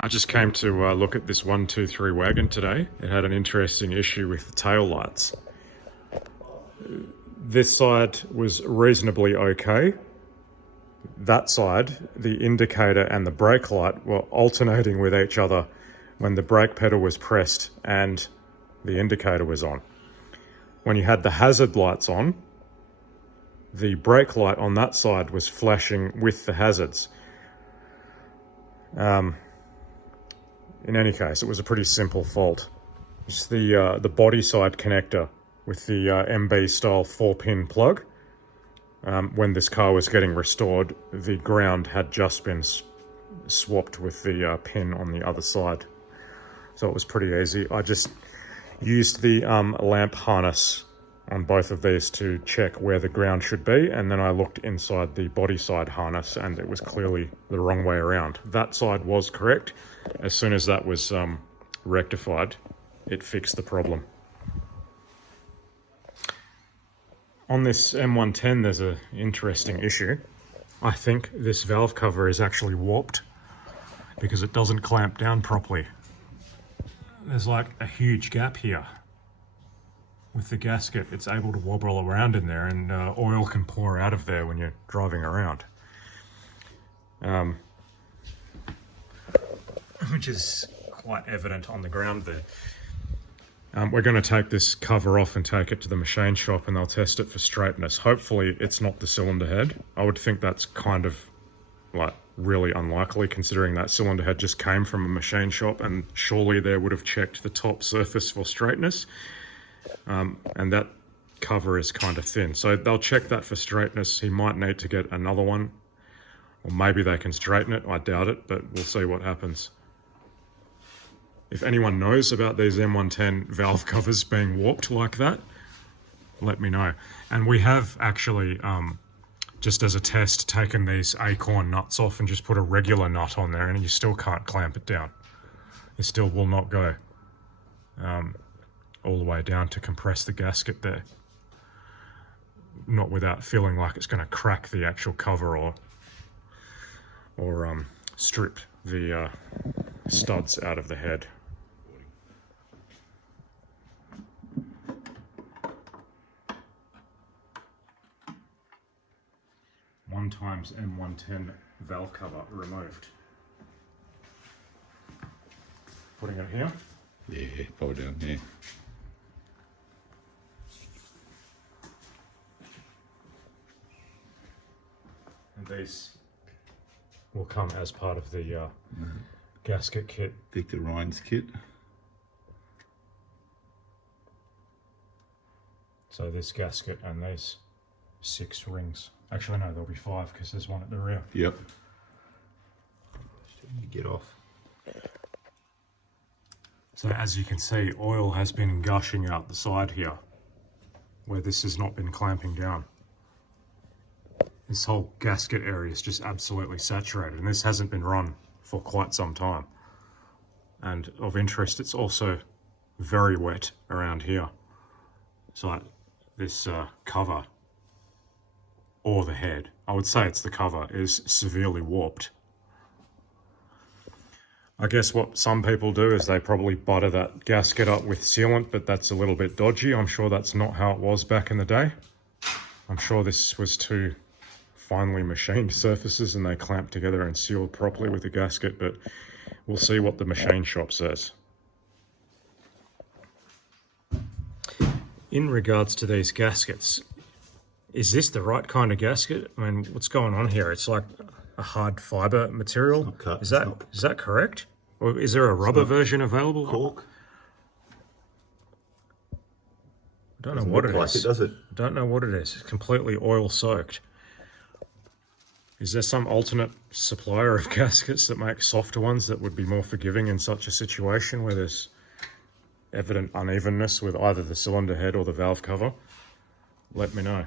I just came to look at this 123 wagon today. It had an interesting issue with the tail lights. This side was reasonably okay. That side, the indicator and the brake light were alternating with each other when the brake pedal was pressed and the indicator was on. When you had the hazard lights on, the brake light on that side was flashing with the hazards. In any case, it was a pretty simple fault. Just the body side connector with the MB style 4-pin plug. When this car was getting restored, the ground had just been swapped with the pin on the other side. So it was pretty easy. I just used the lamp harness on both of these to check where the ground should be, and then I looked inside the body side harness and it was clearly the wrong way around. That side was correct. As soon as that was rectified, it fixed the problem. On this M110 there's an interesting issue. I think this valve cover is actually warped because it doesn't clamp down properly. There's like a huge gap here. With the gasket, it's able to wobble around in there, and oil can pour out of there when you're driving around. Which is quite evident on the ground there. We're going to take this cover off and take it to the machine shop and they'll test it for straightness. Hopefully it's not the cylinder head. I would think that's kind of like really unlikely, considering that cylinder head just came from a machine shop and surely they would have checked the top surface for straightness. And that cover is kind of thin, so they'll check that for straightness. He might need to get another one, or maybe they can straighten it. I doubt it, but we'll see what happens. If anyone knows about these M110 valve covers being warped like that, let me know. And we have actually, just as a test, taken these acorn nuts off and just put a regular nut on there, and you still can't clamp it down. It still will not go all the way down to compress the gasket there. Not without feeling like it's going to crack the actual cover or strip the studs out of the head. One times M110 valve cover removed. Putting it here? Yeah, probably down here. And these will come as part of the gasket kit. Victor Ryan's kit. So this gasket and these 6 rings. Actually no, there'll be 5 because there's one at the rear. Yep. Get off. So as you can see, oil has been gushing out the side here, where this has not been clamping down. This whole gasket area is just absolutely saturated, and this hasn't been run for quite some time. And of interest, it's also very wet around here. So this cover, or the head, I would say it's the cover, is severely warped. I guess what some people do is they probably butter that gasket up with sealant, but that's a little bit dodgy. I'm sure that's not how it was back in the day. I'm sure this was two finely machined surfaces and they clamped together and sealed properly with the gasket, but we'll see what the machine shop says. In regards to these gaskets, is this the right kind of gasket? I mean, what's going on here? It's like a hard fiber material. It's not cut. Is that correct? Or is there a rubber version available? Cork. I don't know what it is. Does it? I don't know what it is. It's completely oil soaked. Is there some alternate supplier of gaskets that make softer ones that would be more forgiving in such a situation where there's evident unevenness with either the cylinder head or the valve cover? Let me know.